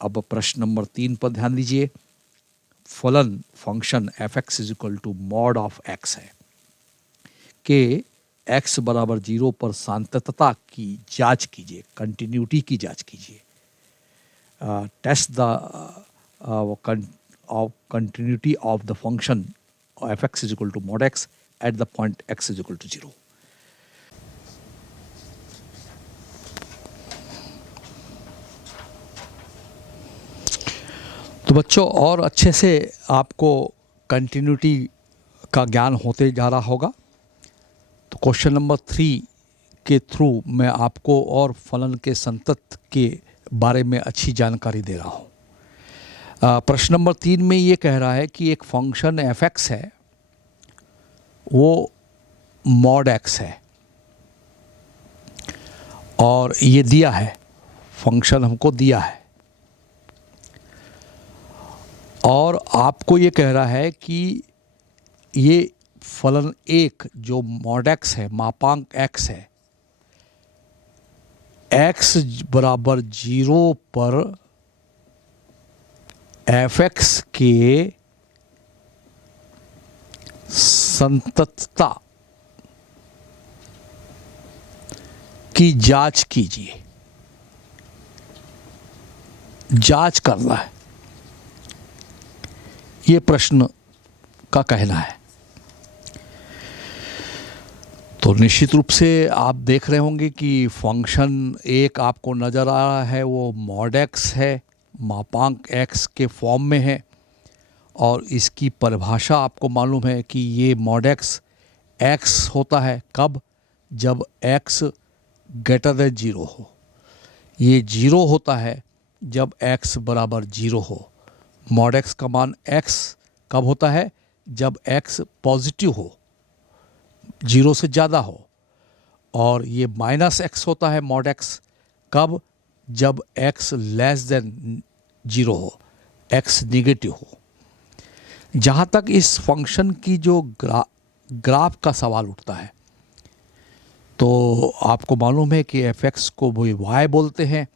अब प्रश्न नंबर 3 पर ध्यान दीजिए। फलन function F X is equal to mod of X है कि x बराबर 0 पर सांततता की जांच कीजिए, कंटिन्यूटी की जांच कीजिए। Test the continuity of the function f(x) is equal to mod x at the point x is equal to 0. तो बच्चों और अच्छे से आपको कंटिन्यूटी का ज्ञान होते जा रहा होगा। तो क्वेश्चन नंबर 3 के थ्रू मैं आपको और फलन के संतत के बारे में अच्छी जानकारी दे रहा हूँ। प्रश्न नंबर 3 में ये कह रहा है कि एक फंक्शन एफ एक्स है, वो मॉड एक्स है और ये दिया है, फंक्शन हमको दिया है और आपको ये कह रहा है कि ये फलन एक जो मॉड एक्स है, मापांक एक्स है, एक्स बराबर 0 पर एफ एक्स के संततता की जांच कीजिए। जांच करना है, ये प्रश्न का कहना है। तो निश्चित रूप से आप देख रहे होंगे कि फंक्शन एक आपको नज़र आ रहा है, वो मॉड एक्स है, मापांक x के फॉर्म में है और इसकी परिभाषा आपको मालूम है कि ये मॉड x होता है कब, जब x ग्रेटर देन 0 हो। ये 0 होता है जब x बराबर 0 हो। मॉड x का मान x कब होता है, जब x पॉजिटिव हो, 0 से ज़्यादा हो। और ये माइनस x होता है मॉड x कब, जब x लेस देन 0 हो, x निगेटिव हो। जहाँ तक इस फंक्शन की जो ग्राफ का सवाल उठता है, तो आपको मालूम है कि एफ एक्स को वो y बोलते हैं।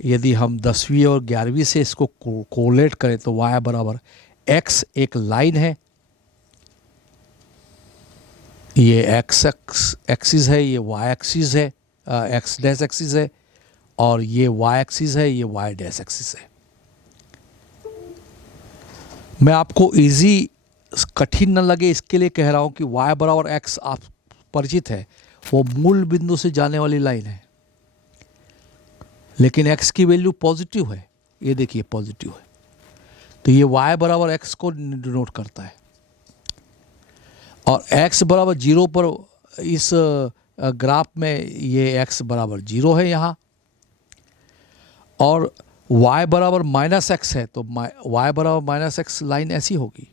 यदि हम 10वीं और 11वीं से इसको कोलेट करें तो y बराबर x एक लाइन है, ये x एक्सिस है, ये y एक्सिस है, x डैश एक्सिस है और ये y एक्सिस है, ये y डैश एक्सिस है। मैं आपको इजी कठिन न लगे इसके लिए कह रहा हूँ कि y बराबर x आप परिचित है, वो मूल बिंदु से जाने वाली लाइन है, लेकिन x की वैल्यू पॉजिटिव है। ये देखिए पॉजिटिव है, तो ये y बराबर x को डिनोट करता है। और x बराबर 0 पर इस ग्राफ में ये x बराबर 0 है यहाँ, और y बराबर माइनस एक्स है, तो y बराबर माइनस एक्स लाइन ऐसी होगी।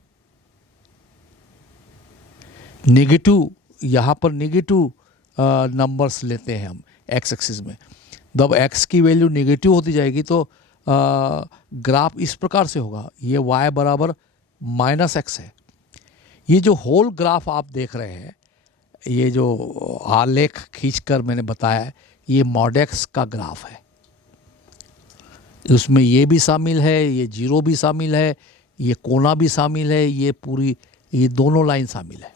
नेगेटिव, यहाँ पर नेगेटिव नंबर्स लेते हैं हम x एक्सिस में। जब x की वैल्यू नेगेटिव होती जाएगी तो ग्राफ इस प्रकार से होगा, ये y बराबर माइनस एक्स है। ये जो होल ग्राफ आप देख रहे हैं, ये जो आलेख खींचकर मैंने बताया, ये मॉड एक्स का ग्राफ है। उसमें ये भी शामिल है, ये 0 भी शामिल है, ये कोना भी शामिल है, ये दोनों लाइन शामिल है।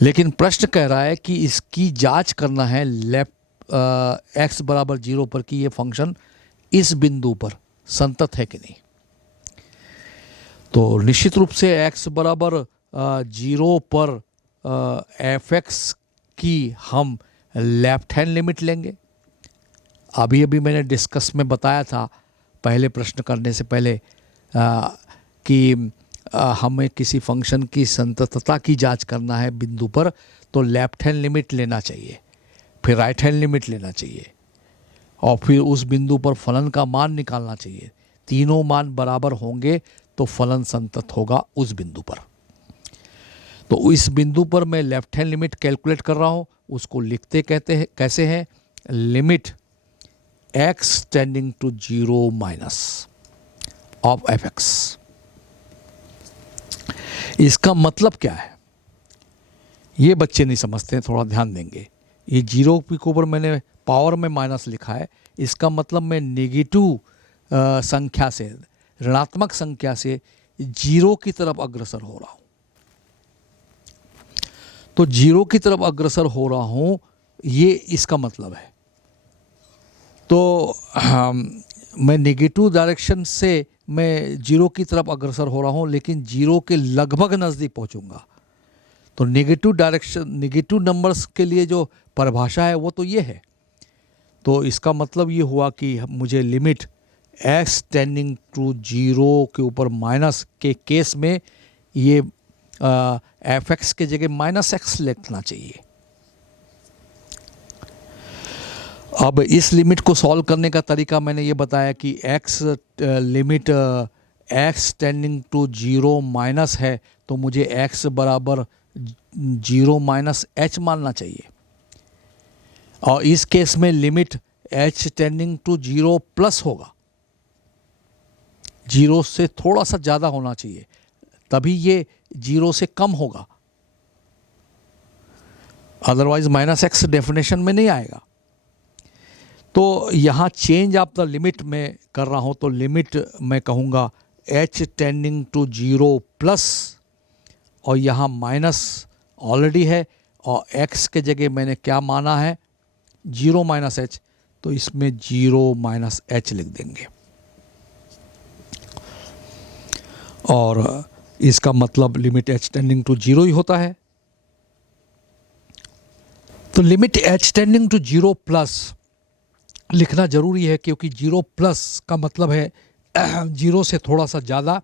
लेकिन प्रश्न कह रहा है कि इसकी जांच करना है लेफ्ट x बराबर 0 पर कि ये फंक्शन इस बिंदु पर संतत है कि नहीं। तो निश्चित रूप से x बराबर 0 पर एफ एक्स की हम लेफ्ट हैंड लिमिट लेंगे। अभी मैंने डिस्कस में बताया था पहले प्रश्न करने से पहले कि हमें किसी फंक्शन की संततता की जांच करना है बिंदु पर, तो लेफ्ट हैंड लिमिट लेना चाहिए, फिर राइट हैंड लिमिट लेना चाहिए और फिर उस बिंदु पर फलन का मान निकालना चाहिए। तीनों मान बराबर होंगे तो फलन संतत होगा उस बिंदु पर। तो इस बिंदु पर मैं लेफ्ट हैंड लिमिट कैलकुलेट कर रहा हूँ, उसको लिखते कहते हैं कैसे हैं, limit x tending to 0 minus of F X. इसका मतलब क्या है, ये बच्चे नहीं समझते हैं, थोड़ा ध्यान देंगे। ये 0 के ऊपर मैंने पावर में माइनस लिखा है, इसका मतलब मैं नेगेटिव संख्या से, ऋणात्मक संख्या से जीरो की तरफ अग्रसर हो रहा हूँ। तो जीरो की तरफ अग्रसर हो रहा हूँ, ये इसका मतलब है। तो मैं नेगेटिव डायरेक्शन से मैं जीरो की तरफ अग्रसर हो रहा हूँ, लेकिन जीरो के लगभग नज़दीक पहुँचूंगा। तो नेगेटिव डायरेक्शन, नेगेटिव नंबर्स के लिए जो परिभाषा है वो तो ये है। तो इसका मतलब ये हुआ कि मुझे limit x tending to zero के ऊपर माइनस के केस में ये एफ एक्स के जगह माइनस एक्स लिखना चाहिए। अब इस लिमिट को सॉल्व करने का तरीका मैंने ये बताया कि x limit x tending to zero minus है, तो मुझे x बराबर जीरो माइनस h मानना चाहिए। और इस केस में limit h tending to zero plus होगा, जीरो से थोड़ा सा ज़्यादा होना चाहिए, तभी ये जीरो से कम होगा, अदरवाइज माइनस एक्स डेफिनेशन में नहीं आएगा। तो यहाँ चेंज ऑफ द लिमिट में कर रहा हूँ, तो लिमिट मैं कहूँगा h tending to zero plus, और यहाँ माइनस ऑलरेडी है और x के जगह मैंने क्या माना है, जीरो माइनस एच, तो इसमें जीरो माइनस एच लिख देंगे। और इसका मतलब limit h tending to zero ही होता है। तो limit h tending to zero plus लिखना ज़रूरी है, क्योंकि जीरो प्लस का मतलब है जीरो से थोड़ा सा ज़्यादा,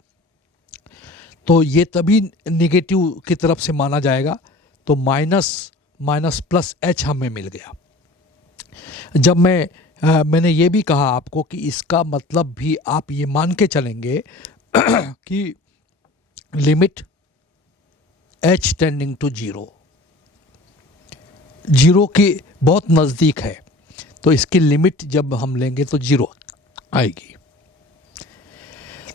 तो ये तभी नेगेटिव की तरफ से माना जाएगा। तो माइनस प्लस h हमें मिल गया। जब मैंने ये भी कहा आपको कि इसका मतलब भी आप ये मान के चलेंगे कि limit h tending to zero, zero के बहुत नज़दीक है, तो इसकी लिमिट जब हम लेंगे तो जीरो आएगी।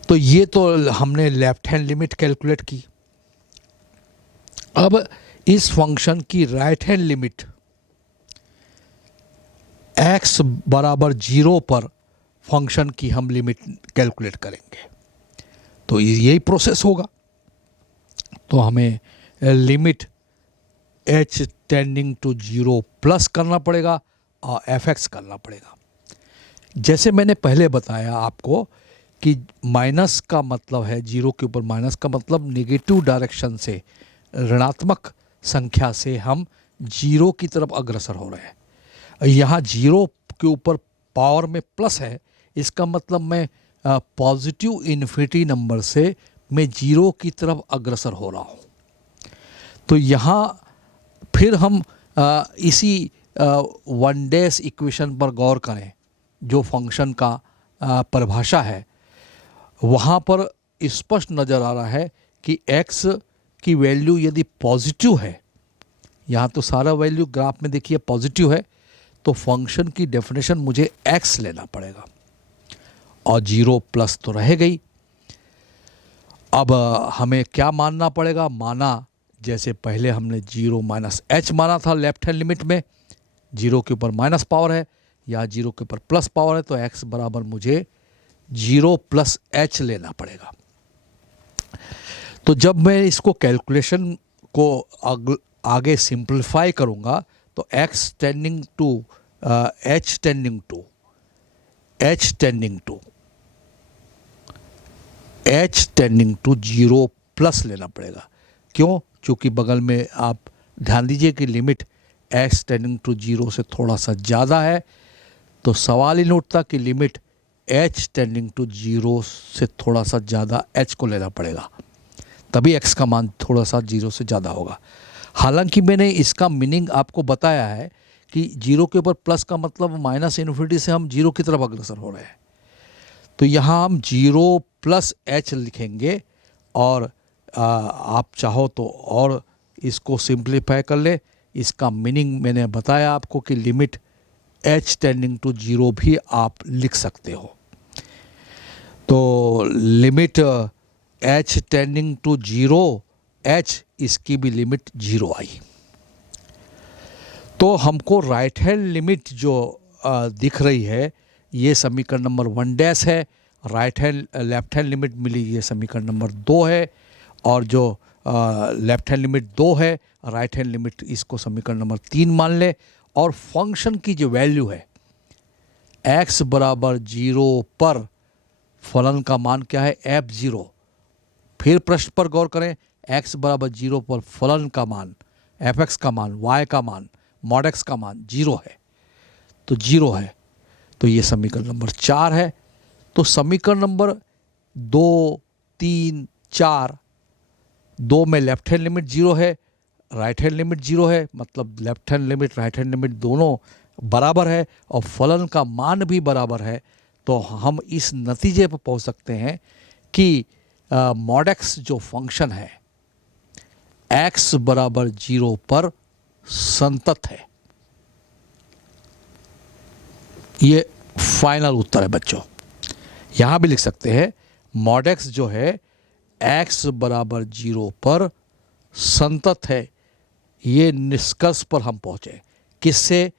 तो ये तो हमने लेफ्ट हैंड लिमिट कैलकुलेट की। अब इस फंक्शन की राइट हैंड लिमिट x बराबर जीरो पर फंक्शन की हम लिमिट कैलकुलेट करेंगे। तो यही प्रोसेस होगा। तो हमें limit h tending to zero plus करना पड़ेगा और fx करना पड़ेगा। जैसे मैंने पहले बताया आपको कि माइनस का मतलब है, जीरो के ऊपर माइनस का मतलब नेगेटिव डायरेक्शन से, ऋणात्मक संख्या से हम जीरो की तरफ अग्रसर हो रहे हैं। यहाँ जीरो के ऊपर पावर में प्लस है, इसका मतलब मैं पॉजिटिव इन्फिनिटी नंबर से मैं जीरो की तरफ अग्रसर हो रहा हूँ। तो यहाँ फिर हम इसी वन डैश इक्वेशन पर गौर करें, जो फंक्शन का परिभाषा है, वहाँ पर स्पष्ट नज़र आ रहा है कि x की वैल्यू यदि पॉजिटिव है, यहाँ तो सारा वैल्यू ग्राफ में देखिए पॉजिटिव है, तो फंक्शन की डेफिनेशन मुझे x लेना पड़ेगा और जीरो प्लस तो रह गई। अब हमें क्या मानना पड़ेगा, माना जैसे पहले हमने जीरो माइनस एच माना था लेफ्ट हैंड लिमिट में, जीरो के ऊपर माइनस पावर है या जीरो के ऊपर प्लस पावर है, तो x बराबर मुझे जीरो प्लस एच लेना पड़ेगा। तो जब मैं इसको कैलकुलेशन को आगे सिंप्लीफाई करूँगा, तो x tending to h tending to h tending to zero plus लेना पड़ेगा। क्यों? क्योंकि बगल में आप ध्यान दीजिए कि limit x tending to zero से थोड़ा सा ज़्यादा है, तो सवाल ही नहीं उठता कि limit h tending to zero से थोड़ा सा ज़्यादा h को लेना पड़ेगा, तभी x का मान थोड़ा सा जीरो से ज़्यादा होगा। हालांकि मैंने इसका मीनिंग आपको बताया है कि जीरो के ऊपर प्लस का मतलब माइनस इन्फिनिटी से हम जीरो की तरफ अग्रसर हो रहे हैं। तो यहाँ हम जीरो प्लस h लिखेंगे, और आप चाहो तो और इसको सिंप्लीफाई कर ले। इसका मीनिंग मैंने बताया आपको कि limit h tending to zero भी आप लिख सकते हो। तो limit h tending to zero h, इसकी भी लिमिट जीरो आई। तो हमको राइट हैंड लिमिट जो दिख रही है ये समीकरण नंबर 1 डैश है, लेफ्ट हैंड लिमिट मिली ये समीकरण नंबर 2 है, और जो लेफ्ट हैंड लिमिट 2 है, राइट हैंड लिमिट इसको समीकरण नंबर 3 मान ले। और फंक्शन की जो वैल्यू है x बराबर 0 पर फलन का मान क्या है, f0। फिर प्रश्न पर गौर करें, x बराबर 0 पर फलन का मान, fx का मान, y का मान, मॉड x का मान 0 है, तो 0 है, तो ये समीकरण नंबर 4 है। तो समीकरण नंबर 2, 3, 4, 2 में लेफ्ट हैंड लिमिट 0 है, राइट हैंड लिमिट 0 है, मतलब left hand limit right hand limit दोनों बराबर है और फलन का मान भी बराबर है। तो हम इस नतीजे पर पहुंच सकते हैं कि मॉड x जो फंक्शन है x बराबर 0 पर संतत है। ये फाइनल उत्तर है बच्चों। यहाँ भी लिख सकते हैं मॉड x जो है x बराबर 0 पर संतत है। ये निष्कर्ष पर हम पहुँचे किससे,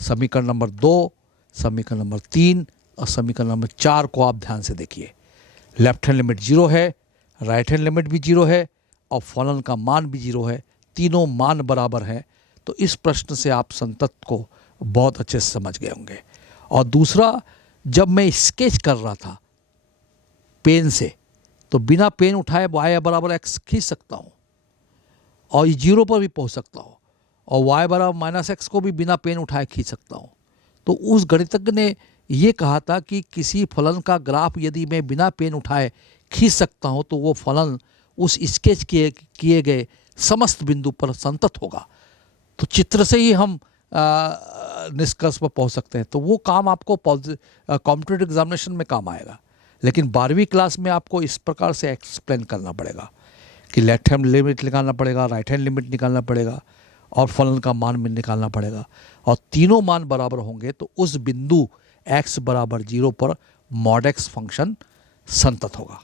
समीकरण नंबर 2, समीकरण नंबर 3 और समीकरण नंबर 4 को आप ध्यान से देखिए। लेफ्ट हैंड लिमिट 0 है, राइट हैंड लिमिट भी 0 है और फलन का मान भी 0 है, तीनों मान बराबर हैं। तो इस प्रश्न से आप संतत को बहुत अच्छे से समझ गए होंगे। और दूसरा, जब मैं स्केच कर रहा था पेन से, तो बिना पेन उठाए y बराबर x खींच सकता हूँ और ये 0 पर भी पहुँच सकता हूँ, और y बराबर -x को भी बिना पेन उठाए खींच सकता हूँ। तो उस गणितज्ञ ने ये कहा था कि किसी फलन का ग्राफ यदि मैं बिना पेन उठाए खींच सकता हूँ तो वो फलन उस स्केच किए गए समस्त बिंदु पर संतत होगा। तो चित्र से ही हम निष्कर्ष पर पहुंच सकते हैं। तो वो काम आपको कॉम्पिटिटिव एग्जामिनेशन में काम आएगा, लेकिन 12वीं क्लास में आपको इस प्रकार से एक्सप्लेन करना पड़ेगा कि लेफ्ट हैंड लिमिट निकालना पड़ेगा, राइट हैंड लिमिट निकालना पड़ेगा और फलन का मान भी निकालना पड़ेगा, और तीनों मान बराबर होंगे तो उस बिंदु x बराबर 0 पर मॉड x फंक्शन संतत होगा।